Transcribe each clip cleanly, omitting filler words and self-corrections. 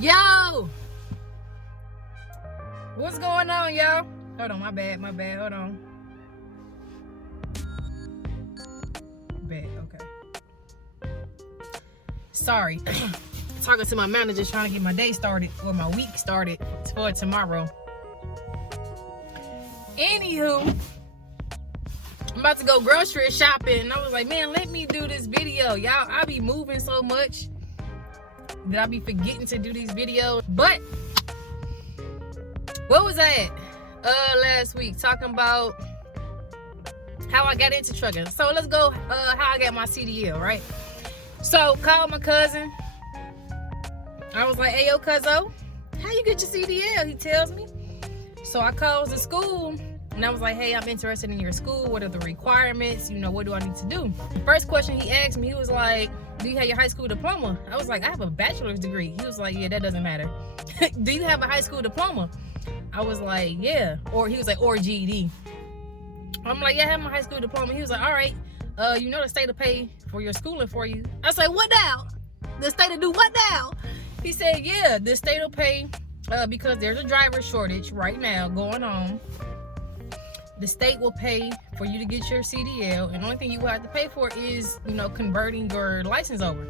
Yo! What's going on, y'all? Hold on, my bad, hold on. Bad, okay. Sorry. Talking to my manager, trying to get my day started, or my week started for tomorrow. Anywho, I'm about to go grocery shopping, and I was like, man, let me do this video. Y'all, I be moving so much that I be forgetting to do these videos. But what was I at last week? Talking about how I got into trucking. So let's go how I got my CDL, right? So called my cousin. I was like, hey yo, cuzzo, how you get your CDL? He tells me. So I called the school and I was like, hey, I'm interested in your school. What are the requirements? You know, what do I need to do? The first question he asked me, he was like, do you have your high school diploma? I was like, I have a bachelor's degree. He was like, yeah, that doesn't matter. Do you have a high school diploma? I was like, yeah. Or he was like, or GED. I'm like, yeah, I have my high school diploma. He was like, all right, you know the state will pay for your schooling for you. I was like, what now? The state will do what now? He said, yeah, the state will pay because there's a driver shortage right now going on. The state will pay for you to get your CDL, and the only thing you will have to pay for is, you know, converting your license over.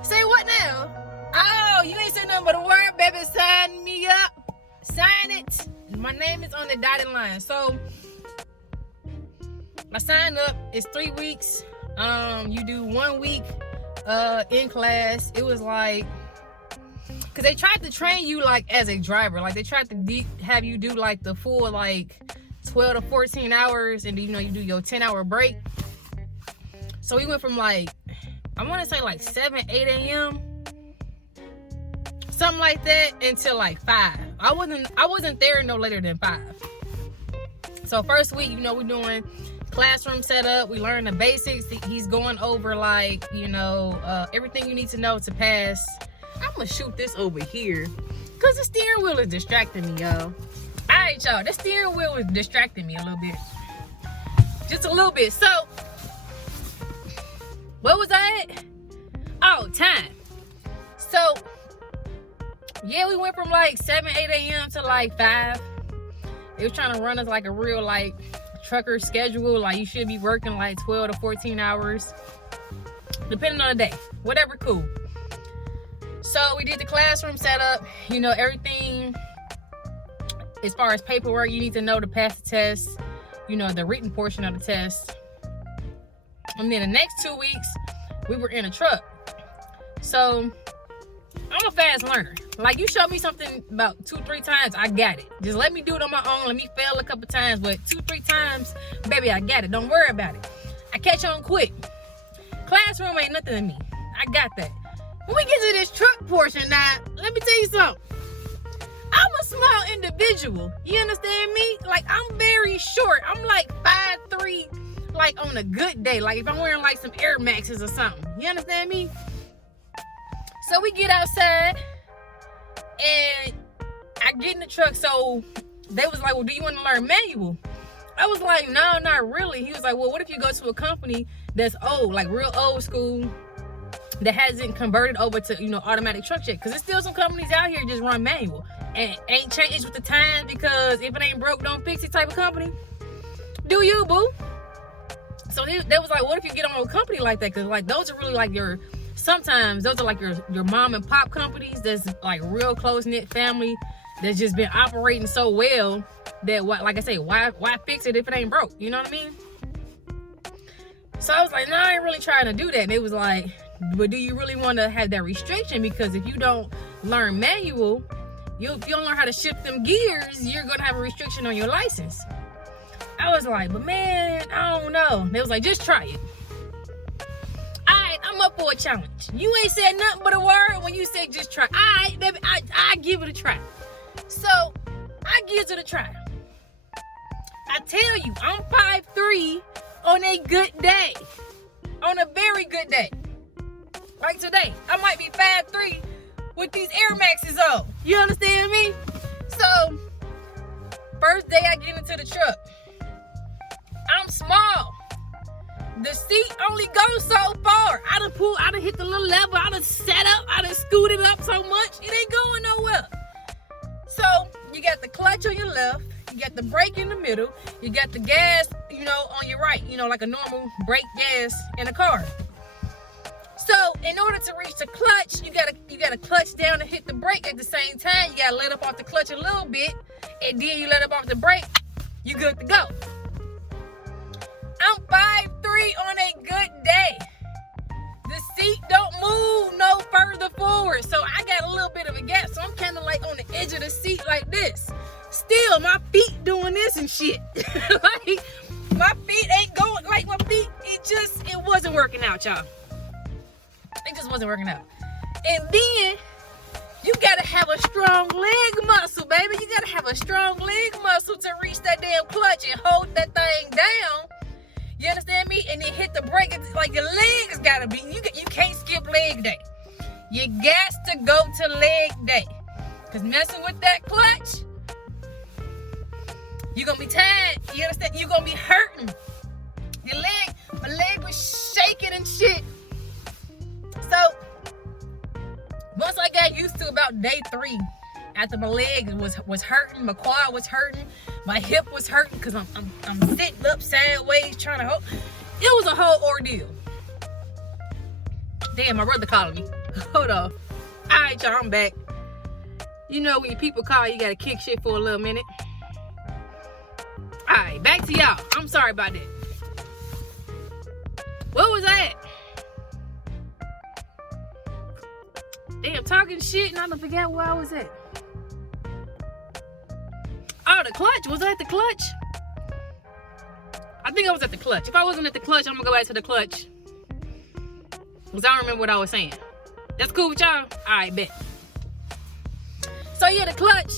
Say what now? Oh, you ain't saying nothing but a word, baby. Sign me up. Sign it. My name is on the dotted line. So I signed up. It's 3 weeks. You do 1 week in class. It was like, because they tried to train you like as a driver. Like they tried to have you do like the full like 12 to 14 hours, and you know, you do your 10-hour break. So we went from like, I want to say like 7, 8 a.m. something like that until like 5. I wasn't there no later than 5. So first week, you know, we're doing classroom setup. We learn the basics. He's going over like, you know, everything you need to know to pass. I'm gonna shoot this over here because the steering wheel is distracting me, y'all. All right, y'all, the steering wheel is distracting me a little bit, just a little bit. So what was I at? Oh, time. So yeah, we went from like 7, 8 a.m. to like 5. It was trying to run us like a real like trucker schedule. Like you should be working like 12 to 14 hours, depending on the day. Whatever, cool. So we did the classroom setup. You know, everything as far as paperwork you need to know to pass the test. You know, the written portion of the test. And then the next 2 weeks, we were in a truck. So I'm a fast learner. Like you show me something about 2-3 times, I got it. Just let me do it on my own. Let me fail a couple times, but 2-3 times, baby, I got it. Don't worry about it. I catch on quick. Classroom ain't nothing to me. I got that. When we get to this truck portion now, let me tell you something. I'm a small individual. You understand me? Like I'm very short. I'm like 5'3", like on a good day. Like if I'm wearing like some Air Maxes or something. You understand me? So we get outside and I get in the truck. So they was like, well, do you want to learn manual? I was like, no, not really. He was like, well, what if you go to a company that's old, like real old school, that hasn't converted over to, you know, automatic truck check? Because there's still some companies out here just run manual and ain't changed with the time, because if it ain't broke, don't fix it type of company. Do you, boo? So they was like, what if you get on a company like that? Because like those are really like your, sometimes those are like your mom and pop companies that's like real close-knit family that's just been operating so well that, like I say, why fix it if it ain't broke? You know what I mean? So I was like, no, I ain't really trying to do that. And it was like, but do you really want to have that restriction? Because if you don't learn manual, if you don't learn how to shift them gears, you're going to have a restriction on your license. I was like, but man, I don't know. They was like, just try it. All right, I'm up for a challenge. You ain't said nothing but a word when you said just try. All right, baby, I give it a try. So I gives it a try. I tell you, I'm 5'3" on a good day. On a very good day. Like today, I might be 5'3" with these Air Maxes on. You understand me? So, first day I get into the truck, I'm small. the seat only goes so far. I done hit the little lever, I done set up, I done scooted up so much, it ain't going nowhere. So you got the clutch on your left, you got the brake in the middle, you got the gas, on your right, like a normal brake gas in a car. So in order to reach the clutch, you gotta clutch down and hit the brake at the same time. You gotta let up off the clutch a little bit, and then you let up off the brake, you good to go. I'm 5'3" on a good day. The seat don't move no further forward, so I got a little bit of a gap, so I'm kind of like on the edge of the seat like this. Still, my feet doing this and shit. Like, my feet ain't going, like my feet, it wasn't working out, y'all. It just wasn't working out. And then, you gotta have a strong leg muscle, baby. You gotta have a strong leg muscle to reach that damn clutch and hold that thing down. You understand me? And then hit the brake. Like, your legs gotta be, you can't skip leg day. You got to go to leg day. Because messing with that clutch, you're gonna be tired. You understand? You're gonna be hurting. Your leg, my leg was shaking and shit. So, once I got used to about day 3, after my leg was hurting, my quad was hurting, my hip was hurting because I'm sitting up sideways trying to hold. It was a whole ordeal. Damn, my brother calling me. Hold on. All right, y'all, I'm back. When your people call, you gotta kick shit for a little minute. All right, back to y'all. I'm sorry about that. What was that? Damn, talking shit and I don't forget where I was at. Oh, the clutch. Was I at the clutch? I think I was at the clutch. If I wasn't at the clutch, I'm gonna go back to the clutch, because I don't remember what I was saying. That's cool with y'all? Alright, bet. So yeah, the clutch,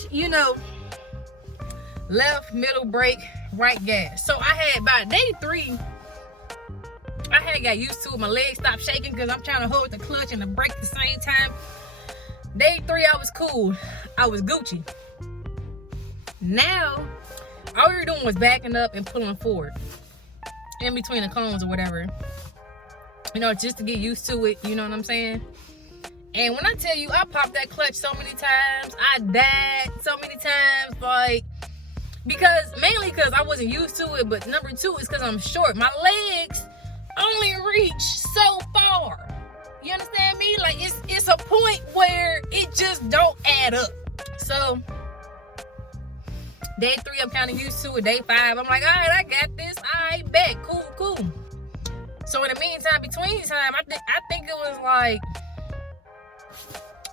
left, middle, brake, right gas. So I had, by day 3, I had got used to it. My legs stopped shaking because I'm trying to hold the clutch and the brake at the same time. Day 3, I was cool. I was Gucci. Now, all we were doing was backing up and pulling forward in between the cones or whatever. Just to get used to it. You know what I'm saying? And when I tell you, I popped that clutch so many times. I died so many times. Like, mainly because I wasn't used to it. But number 2 is because I'm short. My legs only reach so far. You understand me? Like, it's a point where it just don't add up. So, day 3, I'm kind of used to it. Day 5, I'm like, all right, I got this. All right, bet. Cool. So, in the meantime, between time, I think it was like,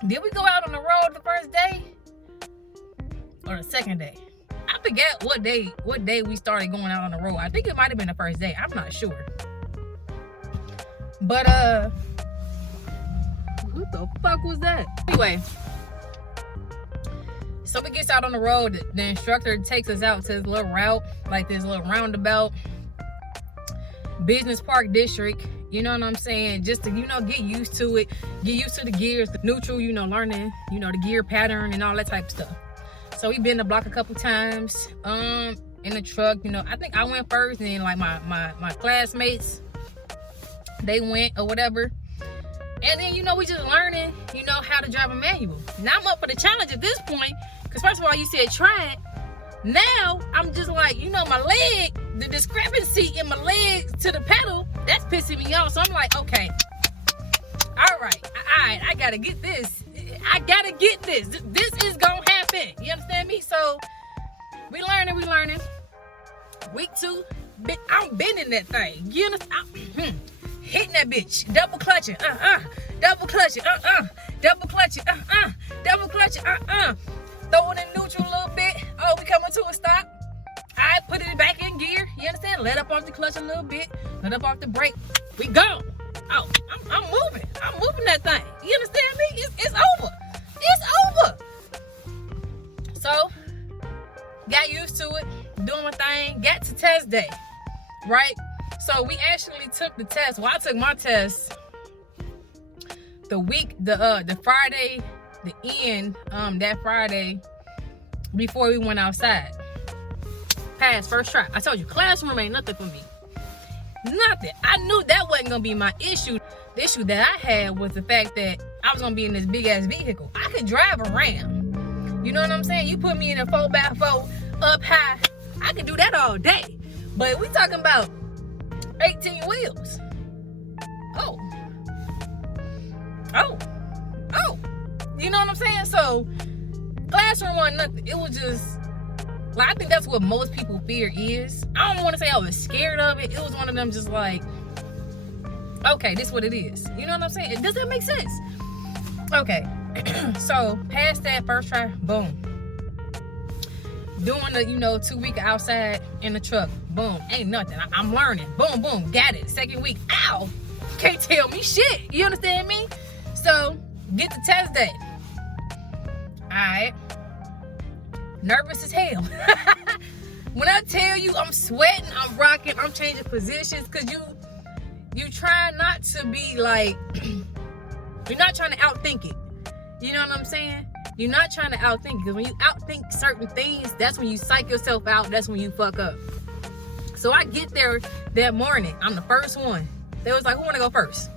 did we go out on the road the first day? Or the second day? I forget what day we started going out on the road. I think it might have been the first day. I'm not sure. But, what the fuck was that? Anyway, so we gets out on the road. The instructor takes us out to this little route, like this little roundabout, business park district. You know what I'm saying? Just to, get used to it, get used to the gears, the neutral, learning, the gear pattern and all that type of stuff. So we been the block a couple times, in the truck. I think I went first, and then like my classmates, they went or whatever. And then, we just learning, how to drive a manual. Now I'm up for the challenge at this point, because first of all, you said try it. Now, I'm just like, my leg, the discrepancy in my leg to the pedal, that's pissing me off. So I'm like, okay, all right, I gotta get this. I gotta get this. This is gonna happen. You understand me? So, we learning. Week 2, I'm bending that thing. You understand? Hitting that bitch, double clutching, double clutching, double clutching, double clutching, throw it in neutral a little bit. Oh, we coming to a stop. I put it back in gear. You understand? Let up off the clutch a little bit. Let up off the brake. We go. Oh, I'm moving. I'm moving that thing. You understand me? It's over. It's over. So, got used to it, doing my thing. Got to test day, right? So we actually took the test. Well, I took my test the Friday, that Friday before we went outside. Passed first try. I told you, classroom ain't nothing for me. Nothing. I knew that wasn't gonna be my issue. The issue that I had was the fact that I was gonna be in this big ass vehicle. I could drive around. You know what I'm saying? You put me in a 4x4 up high, I could do that all day. But we talking about 18 wheels. Oh. You know what I'm saying? So classroom wasn't nothing. It was just like, I think that's what most people fear is. I don't want to say I was scared of it. It was one of them just like, okay, this is what it is. You know what I'm saying? Does that make sense? Okay. So past that first try, boom. Doing the, 2 week outside in the truck, boom, ain't nothing. I'm learning. Boom, boom, got it. Second week, ow, can't tell me shit. You understand me? So get the test day. All right. Nervous as hell. When I tell you I'm sweating, I'm rocking, I'm changing positions, because you try not to be like, you're not trying to outthink it. You know what I'm saying? You're not trying to outthink it, because when you outthink certain things, that's when you psych yourself out. That's when you fuck up. So I get there that morning. I'm the first one. They was like, who want to go first?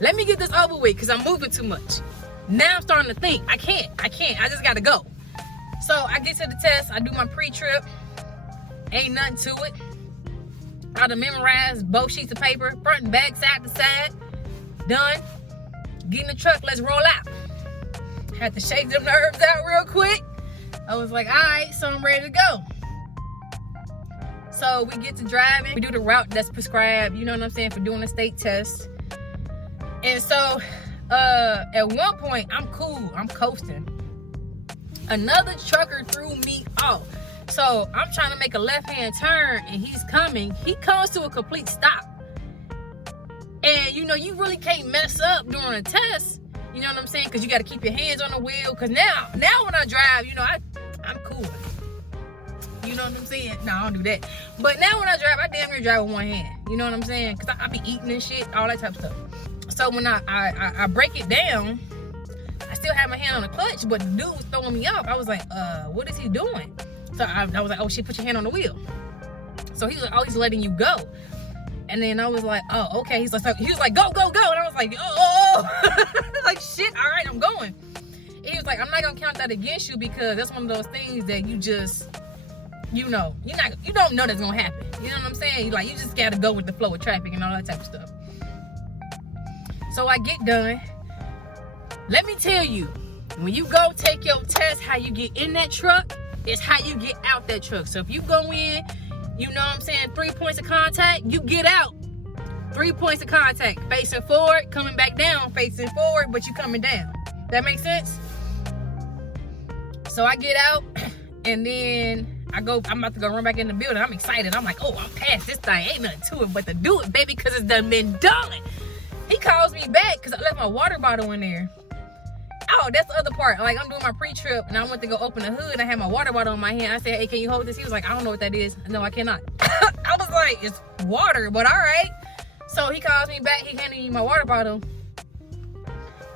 Let me get this over with, because I'm moving too much. Now I'm starting to think. I can't. I just got to go. So I get to the test. I do my pre-trip. Ain't nothing to it. I done memorized both sheets of paper, front and back, side to side. Done. Get in the truck. Let's roll out. Had to shake them nerves out real quick. I was like, all right, so I'm ready to go. So we get to driving. We do the route that's prescribed, you know what I'm saying, for doing the state test. And so at one point, I'm cool. I'm coasting. Another trucker threw me off. So I'm trying to make a left-hand turn, and he's coming. He comes to a complete stop. And, you really can't mess up during a test. You know what I'm saying? Because you got to keep your hands on the wheel. Because now when I drive, I'm cool. You know what I'm saying? No, I don't do that. But now when I drive, I damn near drive with one hand. You know what I'm saying? Because I be eating and shit, all that type of stuff. So when I break it down, I still have my hand on the clutch, but the dude was throwing me off. I was like, what is he doing? So I was like, oh shit, put your hand on the wheel. So he was like, oh, he's letting you go. And then I was like, oh, okay. He was like, go, go, go. And I was like, oh. Like, shit, all right, I'm going. And he was like, I'm not going to count that against you, because that's one of those things that you just, you don't know that's going to happen. You know what I'm saying? You just got to go with the flow of traffic and all that type of stuff. So I get done. Let me tell you, when you go take your test, how you get in that truck is how you get out that truck. So if you go in, you know what I'm saying, 3 points of contact, you get out 3 points of contact. Facing forward, coming back down, facing forward, but you coming down. That makes sense? So I get out, and then I'm about to go run back in the building. I'm excited. I'm like, oh, I'm past this thing. Ain't nothing to it but to do it, baby, because it's done been done. He calls me back because I left my water bottle in there. Oh, that's the other part. Like, I'm doing my pre-trip, and I went to go open the hood, and I had my water bottle in my hand. I said, hey, can you hold this? He was like, I don't know what that is. No, I cannot. I was like, it's water, but all right. So he calls me back. He handed me my water bottle.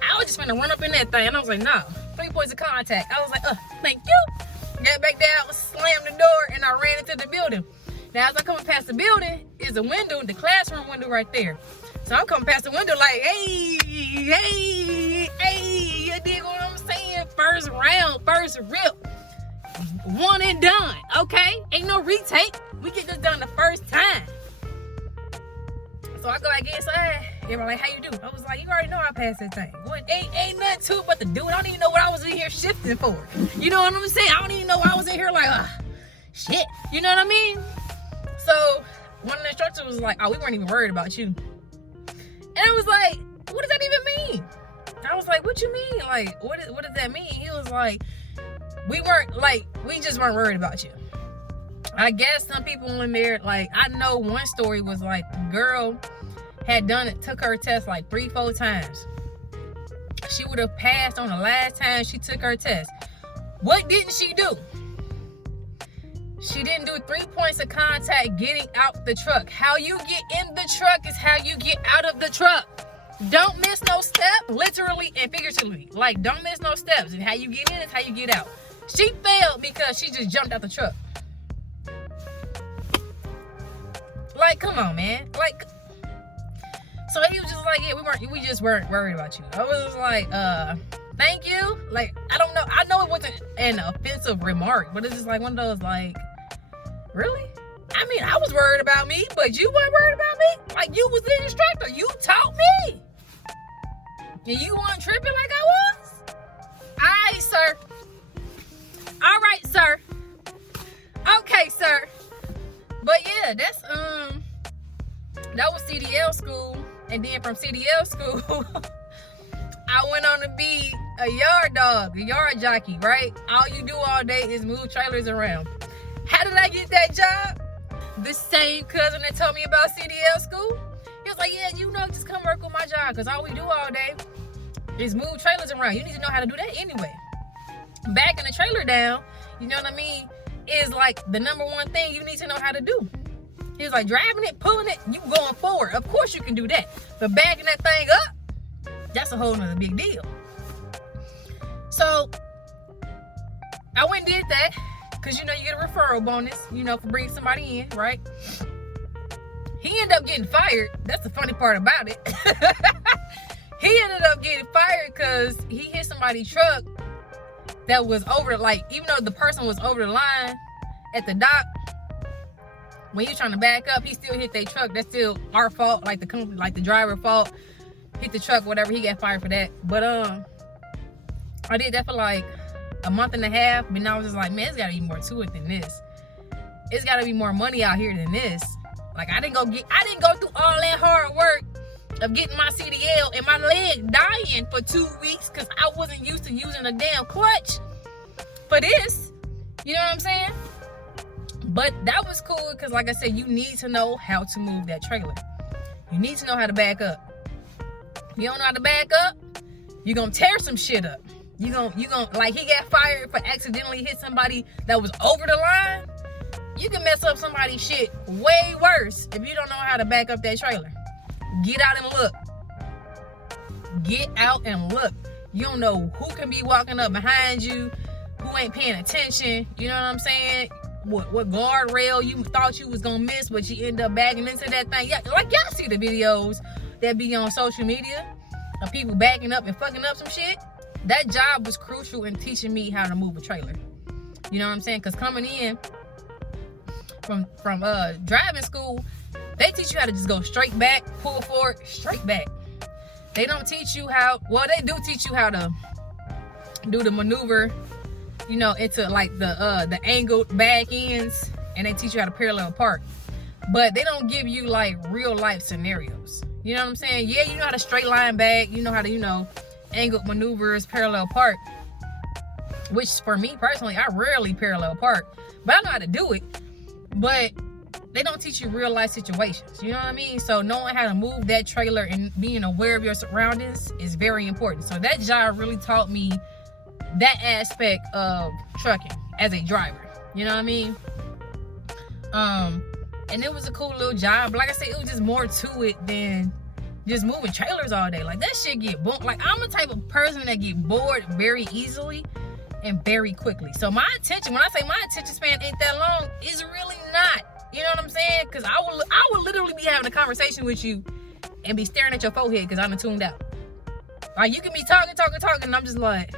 I was just gonna run up in that thing, and I was like, no, 3 points of contact. I was like, thank you. Got back down, slammed the door, and I ran into the building. Now, as I'm coming past the building, is a window, the classroom window right there. So I'm coming past the window like, hey, you dig what I'm saying? First round, first rip. One and done, okay? Ain't no retake. We get this done the first time. So I go back inside. Everybody like, how you do? I was like, you already know I passed that thing. What, ain't nothing to it but to do it. I don't even know what I was in here shifting for. You know what I'm saying? I don't even know why I was in here like, shit. You know what I mean? So one of the instructors was like, oh, we weren't even worried about you. And I was like, what does that even mean? I was like, what you mean? Like, what does that mean? He was like, we just weren't worried about you. I guess some people in there, like, I know one story was like, the girl had took her test like 3-4 times. She would have passed on the last time she took her test. What didn't she do? She didn't do 3 points of contact getting out the truck. How you get in the truck is how you get out of the truck. Don't miss no step, literally and figuratively. Like, don't miss no steps. And how you get in is how you get out. She failed because she just jumped out the truck. Like, come on, man. Like, so he was just like, yeah, we just weren't worried about you. I was just like, thank you. Like, I don't know. I know it wasn't an offensive remark, but it's just like one of those, like, really? I mean, I was worried about me, but you weren't worried about me? Like, you was the instructor. You taught me. And you weren't tripping like I was? Aye, sir. All right, sir. Okay, sir. But yeah, that's that was CDL school. And then from CDL school, I went on to be a yard dog, a yard jockey, right? All you do all day is move trailers around. How did I get that job? The same cousin that told me about CDL school, he was like, yeah, you know, just come work on my job, because all we do all day is move trailers around. You need to know how to do that anyway. Backing the trailer down, you know what I mean, is like the number one thing you need to know how to do. He was like, driving it, pulling it, you going forward. Of course you can do that. But backing that thing up, that's a whole nother big deal. So I went and did that, because, you know, you get a referral bonus, you know, for bringing somebody in, right? He ended up getting fired. That's the funny part about it. He ended up getting fired because he hit somebody's truck that was over, like, even though the person was over the line at the dock, when you're trying to back up, he still hit their truck. That's still our fault, like the company, like the driver fault. Hit the truck, whatever. He got fired for that. But I did that for like a month and a half. But now I was just like, man, it's gotta be more to it than this. It's gotta be more money out here than this. Like, I didn't go through all that hard work of getting my CDL and my leg dying for 2 weeks because I wasn't used to using a damn clutch for this. You know what I'm saying? But that was cool because, like I said, you need to know how to move that trailer. You need to know how to back up. If you don't know how to back up, you're going to tear some shit up. You gonna like, he got fired for accidentally hit somebody that was over the line. You can mess up somebody's shit way worse if you don't know how to back up that trailer. Get out and look. Get out and look. You don't know who can be walking up behind you, who ain't paying attention. You know what I'm saying? What guardrail you thought you was gonna miss, but you end up backing into that thing. Yeah, like, y'all see the videos that be on social media of people backing up and fucking up some shit. That job was crucial in teaching me how to move a trailer. You know what I'm saying? Because coming in from driving school, they teach you how to just go straight back, pull forward, straight back. They don't teach you how, well, they do teach you how to do the maneuver, you know, into like the angled back ends, and they teach you how to parallel park. But they don't give you like real life scenarios. You know what I'm saying? Yeah, you know how to straight line back, you know how to, you know, angled maneuvers, parallel park. Which for me personally, I rarely parallel park, but I know how to do it. But they don't teach you real life situations. You know what I mean? So knowing how to move that trailer and being aware of your surroundings is very important. So that job really taught me that aspect of trucking as a driver. You know what I mean? And it was a cool little job. Like I said, it was just more to it than just moving trailers all day. Like, that shit get bored. Like, I'm the type of person that get bored very easily and very quickly. So my attention, when I say my attention span ain't that long, is really not. You know what I'm saying? Because I would literally be having a conversation with you and be staring at your forehead because I'm tuned out. Like, you can be talking, and I'm just like,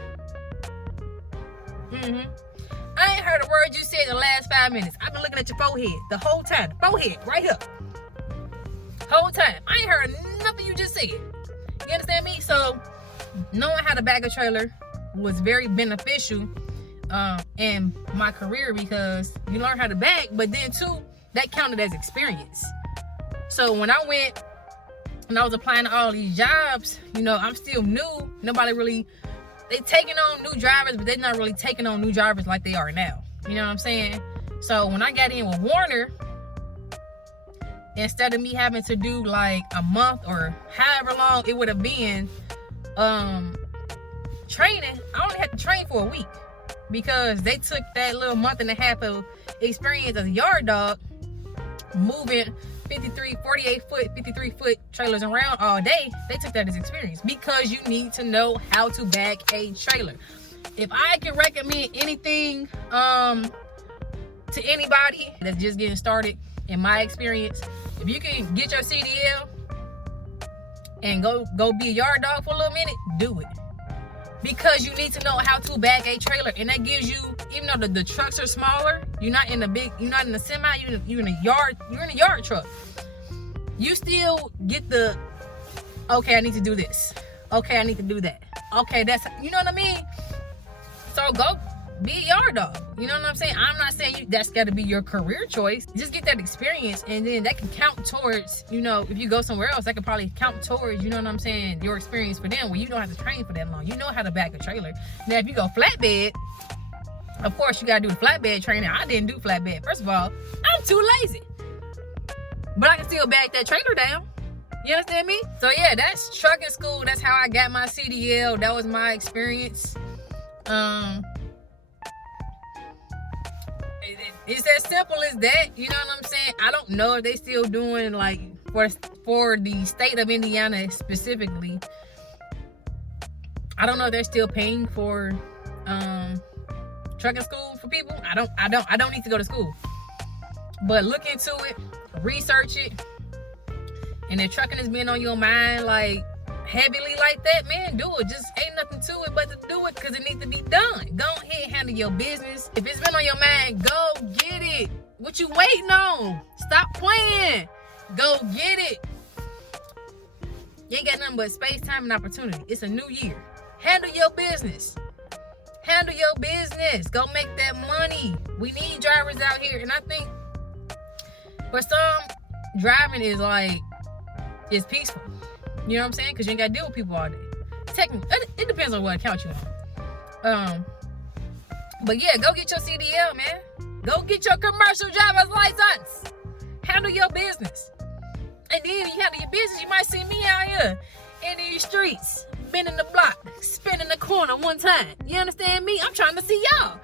I ain't heard a word you said in the last 5 minutes. I've been looking at your forehead the whole time. Forehead, right here. Whole time. I ain't heard nothing you just said. You understand me? So, knowing how to back a trailer was very beneficial in my career because you learn how to back, but then too, that counted as experience. So when I went and I was applying to all these jobs, you know, I'm still new. Nobody really, they taking on new drivers, but they're not really taking on new drivers like they are now. You know what I'm saying? So when I got in with Warner, instead of me having to do like a month or however long it would have been training, I only had to train for a week because they took that little month and a half of experience as a yard dog, moving 53 foot trailers around all day. They took that as experience because you need to know how to back a trailer. If I can recommend anything to anybody that's just getting started, in my experience, If you can get your CDL and go be a yard dog for a little minute, do it. Because you need to know how to bag a trailer, and that gives you, even though the trucks are smaller, you're not in a semi, you're in a yard truck. You still get the, okay, I need to do this. Okay, I need to do that. Okay, that's, you know what I mean? So go be a yard dog. You know what I'm saying? I'm not saying that's got to be your career choice. Just get that experience, and then that can count towards, you know, if you go somewhere else, that can probably count towards, you know what I'm saying, your experience for them, where you don't have to train for that long. You know how to back a trailer. Now, if you go flatbed, of course, you got to do the flatbed training. I didn't do flatbed. First of all, I'm too lazy. But I can still back that trailer down. You understand me? So, yeah, that's trucking school. That's how I got my CDL. That was my experience. It's as simple as that. You know what I'm saying? I don't know if they still doing, like, for the state of Indiana specifically. I don't know if they're still paying for trucking school for people. I don't need to go to school. But look into it, research it, and if trucking has been on your mind like heavily like that, man, do it. Just ain't nothing to it but to do it, because it needs to be done. Go ahead, handle your business. If it's been on your mind, go get it. What you waiting on? Stop playing. Go get it. You ain't got nothing but space, time, and opportunity. It's a new year. Handle your business. Handle your business. Go make that money. We need drivers out here, and I think for some, driving is like, it's peaceful. You know what I'm saying? Because you ain't got to deal with people all day. Technically, it depends on what account you on. But yeah, go get your CDL, man. Go get your commercial driver's license. Handle your business. And then you handle your business, you might see me out here in these streets, bending the block, spinning the corner one time. You understand me? I'm trying to see y'all.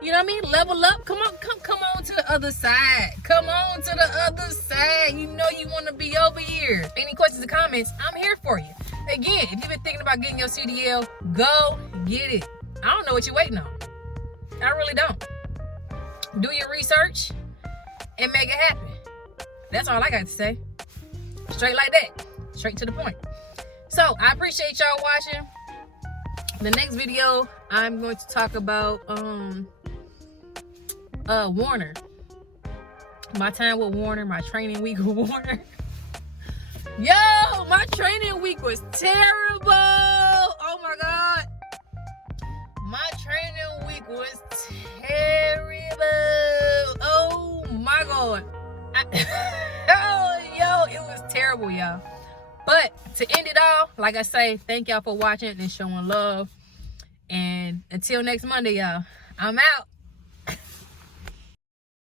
You know what I mean? Level up. Come on to the other side. Come on to the other side. You know you want to be over here. Any questions or comments, I'm here for you. Again, if you've been thinking about getting your CDL, go get it. I don't know what you're waiting on. I really don't. Do your research and make it happen. That's all I got to say. Straight like that. Straight to the point. So, I appreciate y'all watching. The next video, I'm going to talk about Warner. My time with Warner, my training week with Warner. Yo, my training week was terrible. Oh my God. My training week was terrible. Oh my God. It was terrible, y'all. But to end it all, like I say, thank y'all for watching and showing love. And until next Monday, y'all, I'm out.